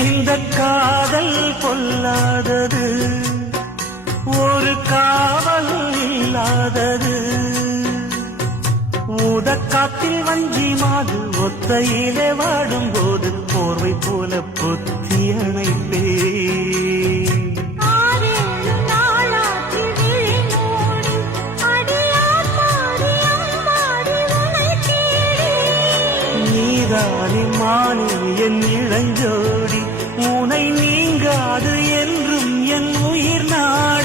இந்த காதல் பொல்லாதது, ஒரு காவல் இல்லாதது. ஊதக்காத்தில் வஞ்சி மாது ஒத்தையிலே வாடும் போது போர்வை போல பொத்தி அணைப்பே. நீதானே மானே என் இளஞ்சோடி, உனை நீங்காது என்றும் என் உயிர் நான்.